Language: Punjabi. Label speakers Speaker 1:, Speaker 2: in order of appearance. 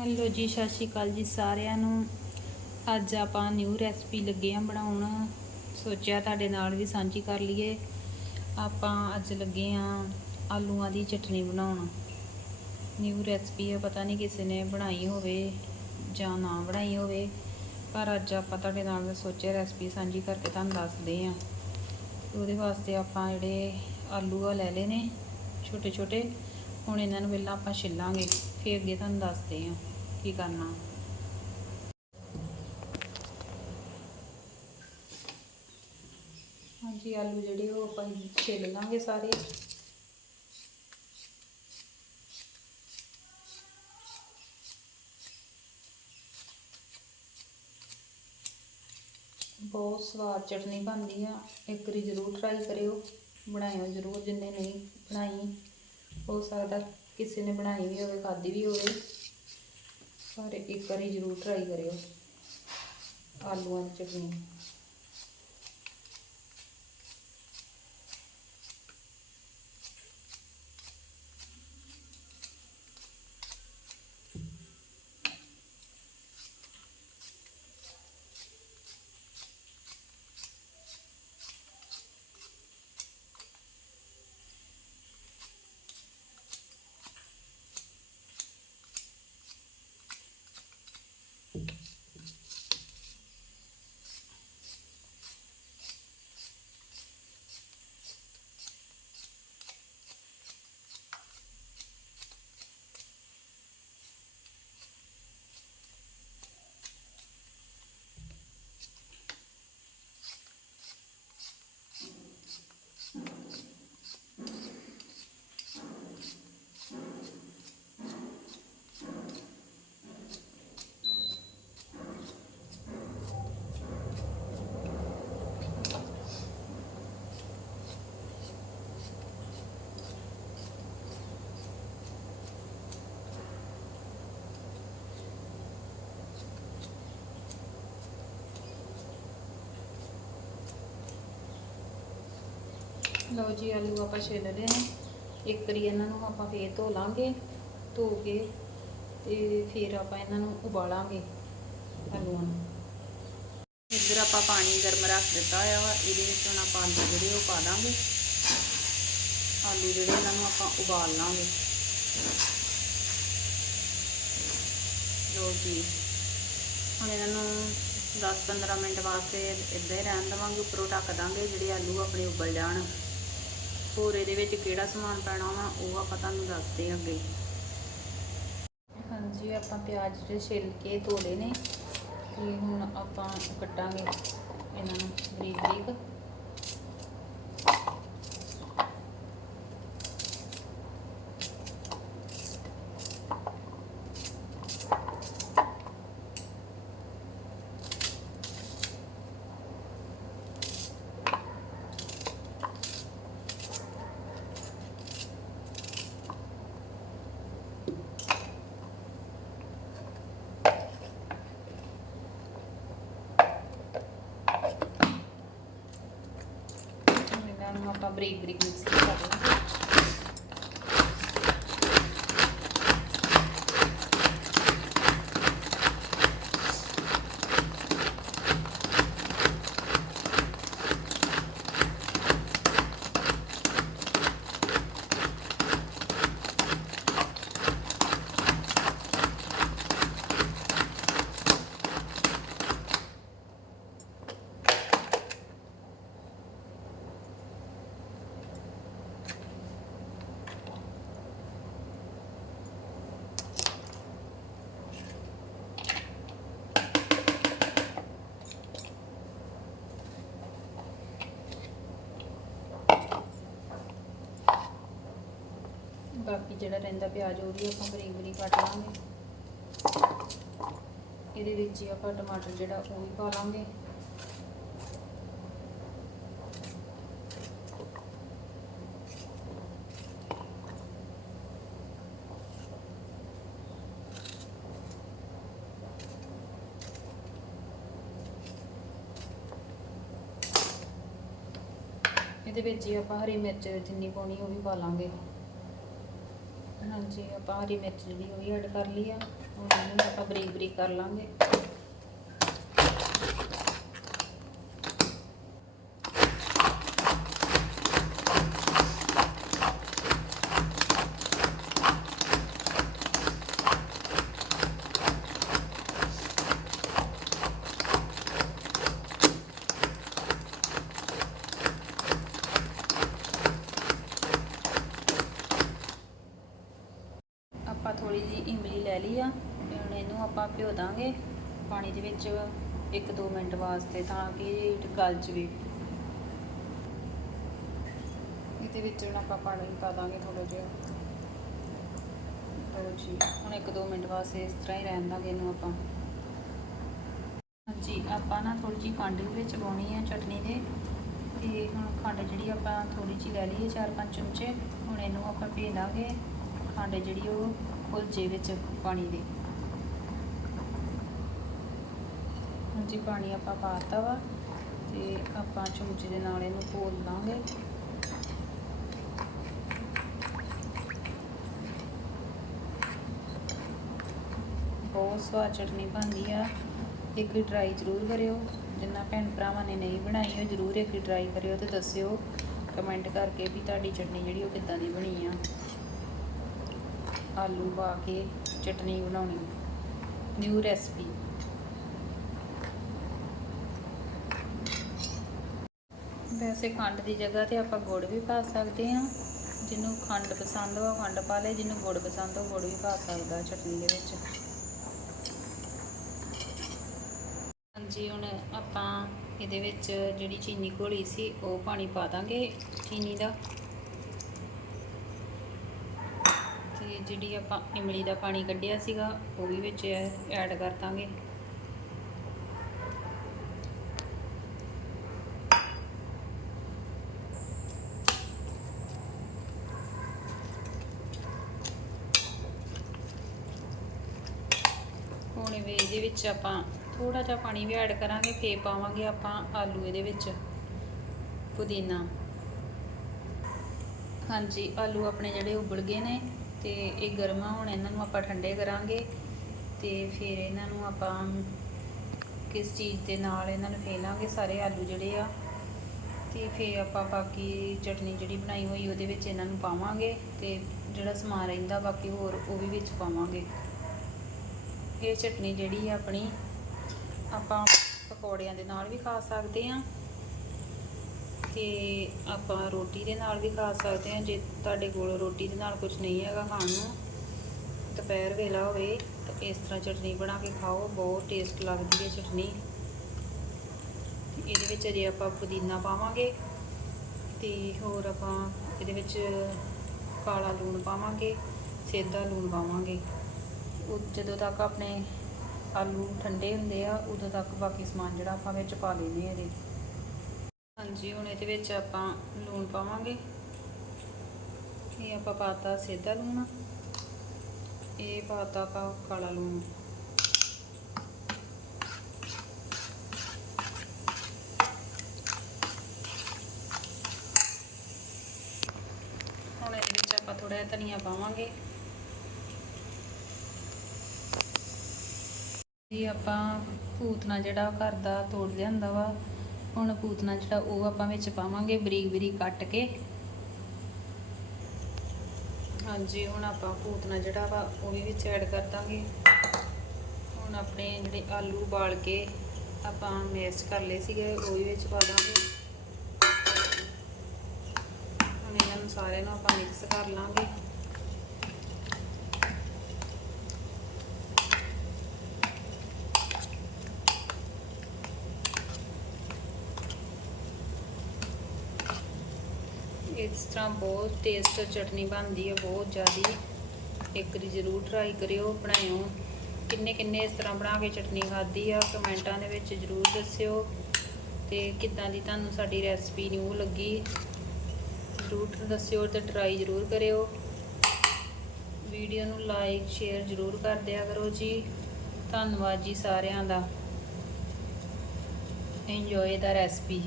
Speaker 1: ਹੈਲੋ ਜੀ, ਸਤਿ ਸ਼੍ਰੀ ਅਕਾਲ ਜੀ ਸਾਰਿਆਂ ਨੂੰ। ਅੱਜ ਆਪਾਂ ਨਿਊ ਰੈਸਪੀ ਲੱਗੇ ਆ ਬਣਾਉਣ। ਸੋਚਿਆ ਤੁਹਾਡੇ ਨਾਲ ਵੀ ਸਾਂਝੀ ਕਰ ਲਈਏ। ਆਪਾਂ ਅੱਜ ਲੱਗੇ ਆ ਆਲੂਆਂ ਦੀ ਚਟਨੀ ਬਣਾਉਣ। ਨਿਊ ਰੈਸਪੀ ਹੈ ਪਤਾ ਨਹੀਂ ਕਿਸੇ ਨੇ ਬਣਾਈ ਹੋਵੇ ਜਾਂ ਨਾ ਬਣਾਈ ਹੋਵੇ, ਪਰ ਅੱਜ ਆਪਾਂ ਤੁਹਾਡੇ ਨਾਲ ਸੋਚਿਆ ਰੈਸਪੀ ਸਾਂਝੀ ਕਰਕੇ ਤੁਹਾਨੂੰ ਦੱਸਦੇ ਆ ਉਹਦੇ ਵਾਸਤੇ ਆਪਾਂ ਜਿਹੜੇ ਆਲੂ ਆ ਲੈ ਲਏ ਨੇ ਛੋਟੇ ਛੋਟੇ ਹੁਣ ਇਹਨਾਂ ਨੂੰ ਪਹਿਲਾਂ ਆਪਾਂ ਛਿੱਲਾਂਗੇ, ਫਿਰ ਅੱਗੇ ਤੁਹਾਨੂੰ ਦੱਸਦੇ ਆ ਕੀ ਕਰਨਾ? ਹਾਂਜੀ, ਆਲੂ ਜਿਹੜੇ ਉਹ ਆਪਾਂ ਛਿੱਲ ਲਾਂਗੇ ਸਾਰੇ। ਬਹੁਤ ਸਵਾਦ ਚਟਨੀ ਬਣਦੀ ਆ। ਇੱਕ ਵਾਰੀ ਜ਼ਰੂਰ ਟਰਾਈ ਕਰਿਓ। ਬਣਾਇਓ ਜ਼ਰੂਰ, ਜਿੰਨੇ ਨਹੀਂ ਬਣਾਈ, ਹੋ ਸਕਦਾ ਕਿਸੇ ਨੇ ਬਣਾਈ ਵੀ ਹੋਵੇ, ਖਾਧੀ ਵੀ ਹੋਵੇ। ਪਰ ਇੱਕ ਵਾਰੀ ਜ਼ਰੂਰ ਟਰਾਈ ਕਰਿਓ। ਆਲੂਆਂ ਦੀ ਚਟਨੀ। ਲਓ ਜੀ, ਆਲੂ ਆਪਾਂ ਛਿੱਲਦੇ ਹਾਂ ਇੱਕ ਵਾਰੀ ਇਹਨਾਂ ਨੂੰ ਆਪਾਂ ਫੇਰ ਧੋ ਲਾਂਗੇ, ਧੋ ਕੇ ਤੇ ਫਿਰ ਆਪਾਂ ਇਹਨਾਂ ਨੂੰ ਉਬਾਲਾਂਗੇ ਆਲੂਆਂ ਨੂੰ। ਇੱਧਰ ਆਪਾਂ ਪਾਣੀ ਗਰਮ ਰੱਖ ਦਿੱਤਾ ਹੋਇਆ ਵਾ, ਇਹਦੇ ਵਿੱਚ ਹੁਣ ਆਪਾਂ ਆਲੂ ਜਿਹੜੇ ਉਹ ਪਾ ਦਾਂਗੇ ਆਲੂ ਜਿਹੜੇ ਇਹਨਾਂ ਨੂੰ ਆਪਾਂ ਉਬਾਲ ਲਾਂਗੇ। ਲਓ ਜੀ, ਹੁਣ ਇਹਨਾਂ ਨੂੰ 10-15 ਮਿੰਟ ਵਾਸਤੇ ਇੱਦਾਂ ਹੀ ਰਹਿਣ ਦੇਵਾਂਗੇ, ਉੱਪਰੋਂ ਢੱਕ ਦਾਂਗੇ, ਜਿਹੜੇ ਆਲੂ ਆਪਣੇ ਉਬਲ ਜਾਣ। ਹੋਰ ਇਹਦੇ ਵਿੱਚ ਕਿਹੜਾ ਸਮਾਨ ਪੈਣਾ ਵਾ, ਉਹ ਆਪਾਂ ਤੁਹਾਨੂੰ ਦੱਸਦੇ ਹਾਂ ਅੱਗੇ। ਹਾਂਜੀ, ਆਪਾਂ ਪਿਆਜ਼ ਜਿਹੜੇ ਛਿੱਲ ਕੇ ਧੋ ਨੇ, ਤੇ ਹੁਣ ਆਪਾਂ ਕੱਟਾਂਗੇ ਇਹਨਾਂ ਨੂੰ ਬਰੀਕ ਬਰੀਕ ਹੁਣ ਇਹਨਾਂ ਨੂੰ ਆਪਾਂ ਬਰੀਕ ਬਰੀਕ ਮਿਕਸ ਕਰ ਲਾਂਗੇ ਬਾਕੀ ਜਿਹੜਾ ਰਹਿੰਦਾ ਪਿਆਜ਼, ਉਹ ਵੀ ਆਪਾਂ ਬਰੀਕ ਬਰੀਕ ਕੱਟ ਲਾਂਗੇ। ਇਹਦੇ ਵਿੱਚ ਹੀ ਆਪਾਂ ਟਮਾਟਰ ਜਿਹੜਾ, ਉਹ ਵੀ ਪਾ ਲਾਂਗੇ। ਇਹਦੇ ਵਿੱਚ ਹੀ ਆਪਾਂ ਹਰੀ ਮਿਰਚ ਜਿੰਨੀ ਪਾਉਣੀ, ਉਹ ਵੀ ਪਾ ਲਾਂਗੇ। ਹਾਂਜੀ, ਆਪਾਂ ਹਰੀ ਮਿਰਚ ਜਿਹੜੀ ਉਹ ਵੀ ਐਡ ਕਰ ਲਈ ਆ। ਹੁਣ ਇਹਨੂੰ ਆਪਾਂ ਬਰੀਕ ਬਰੀਕ ਕਰ ਲਾਂਗੇ ਆਪਾਂ ਥੋੜੀ ਜੀ ਇਮਲੀ ਲੈ ਲਈ ਆ ਤੇ ਹੁਣ ਇਹਨੂੰ ਆਪਾਂ ਭਿਓ ਦਾਂਗੇ ਪਾਣੀ ਦੇ ਵਿੱਚ 1-2 ਮਿੰਟ ਵਾਸਤੇ ਤਾਂ ਕਿ ਗਲ ਜਵੇ। ਇਹਦੇ ਵਿੱਚ ਹੁਣ ਆਪਾਂ ਪਾਣੀ ਪਾ ਦਾਂਗੇ ਥੋੜਾ ਜਿਹਾ। ਲਓ ਜੀ, ਹੁਣ 1-2 ਮਿੰਟ ਵਾਸਤੇ ਇਸ ਤਰ੍ਹਾਂ ਹੀ ਰਹਿਣ ਦਾਂਗੇ ਇਹਨੂੰ ਆਪਾਂ। ਹਾਂਜੀ, ਆਪਾਂ ਨਾ ਥੋੜੀ ਜੀ ਖੰਡ ਵੀ ਵਿੱਚ ਪਾਉਣੀ ਆ ਚਟਨੀ ਦੇ। ਤੇ ਹੁਣ ਖੰਡ ਜਿਹੜੀ ਆਪਾਂ ਥੋੜੀ ਜੀ ਲੈ ਲਈਏ 4-5 ਚਮਚੇ, ਹੁਣ ਇਹਨੂੰ ਆਪਾਂ ਭੇ ਦਾਂਗੇ ਖੰਡ ਜਿਹੜੀ ਉਹ ਕੁਲਚੇ ਵਿੱਚ ਪਾਣੀ ਦੇ। ਹਾਂਜੀ, ਪਾਣੀ ਆਪਾਂ ਪਾਤਾ ਵਾ ਤੇ ਆਪਾਂ ਚਮਚੇ ਦੇ ਨਾਲ ਇਹਨੂੰ ਘੋਲ ਲਾਂਗੇ। ਬਹੁਤ ਸਵਾਦ ਚਟਨੀ ਬਣਦੀ ਆ। ਇੱਕ ਟਰਾਈ ਜ਼ਰੂਰ ਕਰਿਓ। ਜਿੰਨਾ ਭੈਣ ਭਰਾਵਾਂ ਨੇ ਨਹੀਂ ਬਣਾਈ ਉਹ ਜ਼ਰੂਰ ਇੱਕ ਟਰਾਈ ਕਰਿਓ ਤੇ ਦੱਸਿਓ। ਕਮੈਂਟ ਕਰਕੇ ਵੀ ਤੁਹਾਡੀ ਚਟਨੀ ਜਿਹੜੀ ਉਹ ਕਿੱਦਾਂ ਦੀ ਬਣੀ ਆ। ਆਲੂ ਪਾ ਕੇ ਚਟਨੀ ਬਣਾਉਣੀ। ਨਿਊ ਰੈਸਪੀ ਵੈਸੇ ਖੰਡ ਦੀ ਜਗ੍ਹਾ ਤੇ ਆਪਾਂ ਗੁੜ ਵੀ ਪਾ ਸਕਦੇ ਹਾਂ। ਜਿਹਨੂੰ ਖੰਡ ਪਸੰਦ ਹੋ ਖੰਡ ਪਾ ਲੇ ਜਿਹਨੂੰ ਗੁੜ ਪਸੰਦ ਹੋ ਗੁੜ ਵੀ ਪਾ ਸਕਦਾ ਚਟਨੀ ਦੇ ਵਿੱਚ। ਹਾਂਜੀ, ਹੁਣ ਆਪਾਂ ਇਹਦੇ ਵਿੱਚ ਜਿਹੜੀ ਚੀਨੀ ਘੋਲੀ ਸੀ, ਉਹ ਪਾਣੀ ਪਾ ਦਾਂਗੇ ਚੀਨੀ ਦਾ। ਤੇ ਜਿਹੜੀ ਆਪਾਂ ਇਮਲੀ ਦਾ ਪਾਣੀ ਕੱਢਿਆ ਸੀਗਾ, ਉਹ ਵੀ ਵਿੱਚ ਐਡ ਕਰ ਦਾਂਗੇ ਹੁਣ ਵੀ ਇਹਦੇ ਵਿੱਚ ਆਪਾਂ ਥੋੜਾ ਜਿਹਾ ਪਾਣੀ ਵੀ ਐਡ ਕਰਾਂਗੇ, ਫੇਰ ਪਾਵਾਂਗੇ ਆਪਾਂ ਆਲੂ ਇਹਦੇ ਵਿੱਚ, ਪੁਦੀਨਾ। ਹਾਂਜੀ, ਆਲੂ ਆਪਣੇ ਜਿਹੜੇ ਉਬਲ ਗਏ ਨੇ ਤੇ ਇਹ ਗਰਮਾ ਹੁਣ ਇਹਨਾਂ ਨੂੰ ਆਪਾਂ ਠੰਡੇ ਕਰਾਂਗੇ ਤੇ ਫਿਰ ਇਹਨਾਂ ਨੂੰ ਆਪਾਂ ਕਿਸ ਚੀਜ਼ ਦੇ ਨਾਲ ਇਹਨਾਂ ਨੂੰ ਫੇਲਾਂਗੇ, ਸਾਰੇ ਆਲੂ ਜਿਹੜੇ ਆ। ਤੇ ਫਿਰ ਆਪਾਂ ਬਾਕੀ ਚਟਨੀ ਜਿਹੜੀ ਬਣਾਈ ਹੋਈ, ਉਹਦੇ ਵਿੱਚ ਇਹਨਾਂ ਨੂੰ ਪਾਵਾਂਗੇ ਤੇ ਜਿਹੜਾ ਸਮਾਨ ਰਹਿੰਦਾ ਬਾਕੀ ਹੋਰ, ਉਹ ਵੀ ਵਿੱਚ ਪਾਵਾਂਗੇ। ਇਹ ਚਟਨੀ ਜਿਹੜੀ ਆ ਆਪਣੀ ਆਪਾਂ ਪਕੌੜਿਆਂ ਦੇ ਨਾਲ ਵੀ ਖਾ ਸਕਦੇ ਆ ਤੇ ਆਪਾਂ ਰੋਟੀ ਦੇ ਨਾਲ ਵੀ ਖਾ ਸਕਦੇ ਆ। ਜੇ ਤੁਹਾਡੇ ਕੋਲ ਰੋਟੀ ਦੇ ਨਾਲ ਕੁਝ ਨਹੀਂ ਹੈਗਾ ਖਾਣ ਨੂੰ, ਦੁਪਹਿਰ ਵੇਲਾ ਹੋਵੇ ਤਾਂ ਇਸ ਤਰ੍ਹਾਂ ਚਟਨੀ ਬਣਾ ਕੇ ਖਾਓ, ਬਹੁਤ ਟੇਸਟ ਲੱਗਦੀ ਹੈ ਚਟਨੀ। ਇਹਦੇ ਵਿੱਚ ਅਜੇ ਆਪਾਂ ਪੁਦੀਨਾ ਪਾਵਾਂਗੇ ਤੇ ਹੋਰ ਆਪਾਂ ਇਹਦੇ ਵਿੱਚ ਕਾਲਾ ਲੂਣ ਪਾਵਾਂਗੇ ਸੇਧਾ ਲੂਣ ਪਾਵਾਂਗੇ। ਜਦੋਂ ਤੱਕ ਆਪਣੇ ਆਲੂ ਠੰਡੇ ਹੁੰਦੇ ਆ, ਉਦੋਂ ਤੱਕ ਬਾਕੀ ਸਮਾਨ ਜਿਹੜਾ ਆਪਾਂ ਵਿੱਚ ਪਾ ਲੈਨੇ ਆ ਇਹਦੇ। ਹਾਂਜੀ, ਹੁਣ ਇਹਦੇ ਵਿੱਚ ਆਪਾਂ ਲੂਣ ਪਾਵਾਂਗੇ। ਇਹ ਆਪਾਂ ਪਾਤਾ ਸੇਧਾ ਲੂਣ। ਇਹ ਪਾਤਾ ਆਪਾਂ ਕਾਲਾ ਲੂਣ। ਹੁਣ ਇਹਦੇ ਵਿੱਚ ਆਪਾਂ ਥੋੜਾ ਜਿਹਾ ਧਨੀਆ ਪਾਵਾਂਗੇ। ਜੀ ਆਪਾਂ ਪੂਤਨਾ ਜਿਹੜਾ ਘਰ ਦਾ ਤੋੜ ਲਿਆਂਦਾ ਵਾ, ਹੁਣ ਪੂਤਨਾ ਜਿਹੜਾ ਉਹ ਆਪਾਂ ਵਿੱਚ ਪਾਵਾਂਗੇ ਬਰੀਕ ਬਰੀਕ ਕੱਟ ਕੇ। ਹਾਂਜੀ, ਹੁਣ ਆਪਾਂ ਪੂਤਨਾ ਜਿਹੜਾ ਵਾ ਉਹ ਵੀ ਵਿੱਚ ਐਡ ਕਰ ਦਾਂਗੇ। ਹੁਣ ਆਪਣੇ ਜਿਹੜੇ ਆਲੂ ਉਬਾਲ ਕੇ ਆਪਾਂ ਮੈਸ਼ ਕਰ ਲਏ ਸੀਗੇ, ਉਹ ਵੀ ਵਿੱਚ ਪਾ ਦਾਂਗੇ। ਹੁਣ ਇਹਨਾਂ ਨੂੰ ਸਾਰਿਆਂ ਨੂੰ ਆਪਾਂ ਮਿਕਸ ਕਰ ਲਾਂਗੇ। ਇਸ ਤਰ੍ਹਾਂ ਬਹੁਤ ਟੇਸਟ ਚਟਨੀ ਬਣਦੀ ਹੈ, ਬਹੁਤ ਜ਼ਿਆਦੀ। ਇੱਕ ਦੀ ਜ਼ਰੂਰ ਟਰਾਈ ਕਰਿਓ, ਬਣਾਇਓ। ਕਿੰਨੇ ਕਿੰਨੇ ਇਸ ਤਰ੍ਹਾਂ ਬਣਾ ਕੇ ਚਟਨੀ ਖਾਧੀ ਆ, ਕਮੈਂਟਾਂ ਦੇ ਵਿੱਚ ਜ਼ਰੂਰ ਦੱਸਿਓ। ਤੇ ਕਿੱਦਾਂ ਦੀ ਤੁਹਾਨੂੰ ਸਾਡੀ ਰੈਸਪੀ ਨਿਊ ਲੱਗੀ, ਜ਼ਰੂਰ ਦੱਸਿਓ ਤੇ ਟਰਾਈ ਜ਼ਰੂਰ ਕਰਿਓ। ਵੀਡੀਓ ਨੂੰ ਲਾਈਕ ਸ਼ੇਅਰ ਜ਼ਰੂਰ ਕਰ ਦਿਆ ਕਰੋ ਜੀ। ਧੰਨਵਾਦ ਜੀ ਸਾਰਿਆਂ ਦਾ। ਇੰਜੋਏ ਦਾ ਰੈਸਪੀ